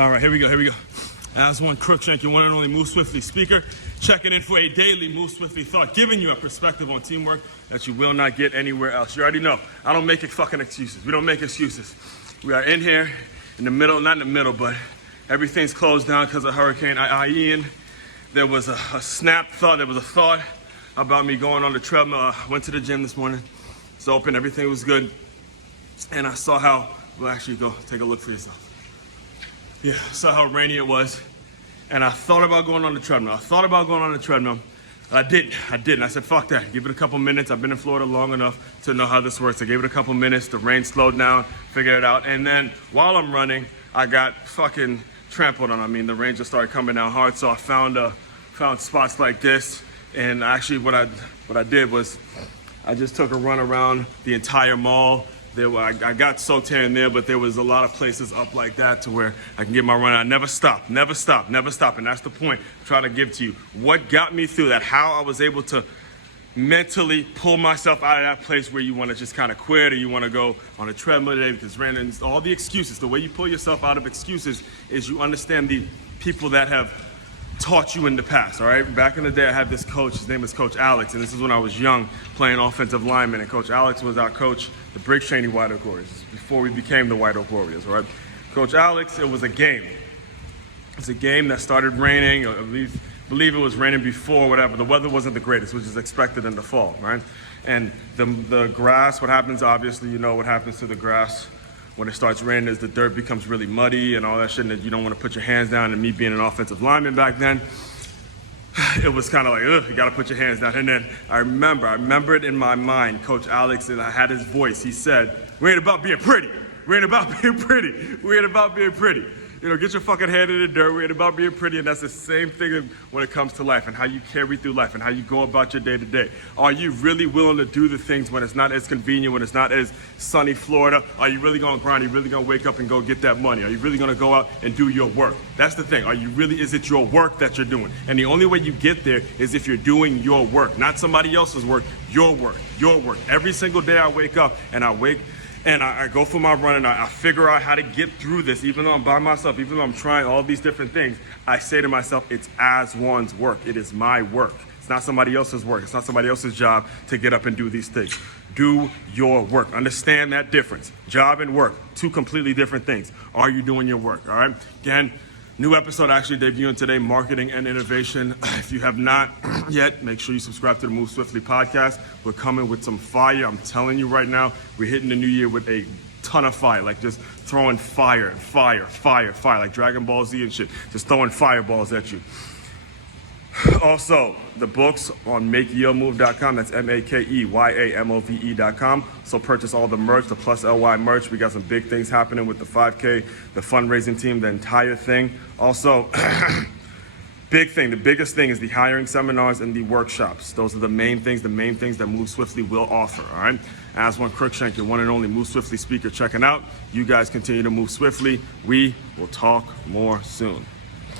All right, here we go. Aswand Cruickshank, your one and only Move Swiftly speaker, checking in for a daily Move Swiftly thought, giving you a perspective on teamwork that you will not get anywhere else. You already know, I don't make fucking excuses. We don't make excuses. We are in here, in the middle, not in the middle, but everything's closed down because of Hurricane Ian. There was a snap thought, there was a thought about me going on the treadmill. I went to the gym this morning. It's open, everything was good. And I saw how, well, actually go take a look for yourself. Yeah, saw how rainy it was. And I thought about going on the treadmill. I didn't. I said, fuck that. Give it a couple minutes. I've been in Florida long enough to know how this works. I gave it a couple minutes. The rain slowed down, figured it out. And then while I'm running, I got fucking trampled on. I mean, the rain just started coming down hard. So I found spots like this. And actually what I did was I just took a run around the entire mall. I got soaked here and there, but there was a lot of places up like that to where I can get my run. I never stop. And that's the point I'm trying to give to you. What got me through that, how I was able to mentally pull myself out of that place where you want to just kind of quit or you want to go on a treadmill today because rain and all the excuses. The way you pull yourself out of excuses is you understand the people that have taught you in the past, all right? Back in the day, I had this coach, his name was Coach Alex, and this is when I was young, playing offensive lineman, and Coach Alex was our coach, the Briggs Training White Oak Warriors, before we became the White Oak Warriors, all right? Coach Alex, it was a game. It's a game that started raining, or at least believe it was raining before, whatever. The weather wasn't the greatest, which is expected in the fall, right? And the grass, what happens, obviously, you know what happens to the grass when it starts raining is the dirt becomes really muddy and all that shit, and you don't want to put your hands down. And me being an offensive lineman back then, it was kind of like, ugh, you got to put your hands down. And then I remember it in my mind, Coach Alex, and I had his voice. He said, we ain't about being pretty. You know, get your fucking head in the dirt. We ain't about being pretty, and that's the same thing when it comes to life and how you carry through life and how you go about your day to day. Are you really willing to do the things when it's not as convenient, when it's not as sunny Florida? Are you really gonna grind? Are you really gonna wake up and go get that money? Are you really gonna go out and do your work? That's the thing. Is it your work that you're doing? And the only way you get there is if you're doing your work, not somebody else's work, your work. Every single day I wake up and I go for my run and I figure out how to get through this, even though I'm by myself, even though I'm trying all these different things. I say to myself, it's Aswand's work. It is my work. It's not somebody else's work. It's not somebody else's job to get up and do these things. Do your work. Understand that difference. Job and work, two completely different things. Are you doing your work? All right. Again, new episode actually debuting today, marketing and innovation. If you have not yet, make sure you subscribe to the Move Swiftly podcast. We're coming with some fire. I'm telling you right now, we're hitting the new year with a ton of fire, like just throwing fire, like Dragon Ball Z and shit, just throwing fireballs at you. Also, the books on makeyourmove.com. That's MakeYamove.com. So purchase all the merch, the Plus LY merch. We got some big things happening with the 5K, the fundraising team, the entire thing. Also, the biggest thing is the hiring seminars and the workshops. Those are the main things that Move Swiftly will offer, all right? Aswand Cruickshank, your one and only Move Swiftly speaker, checking out. You guys continue to move swiftly. We will talk more soon.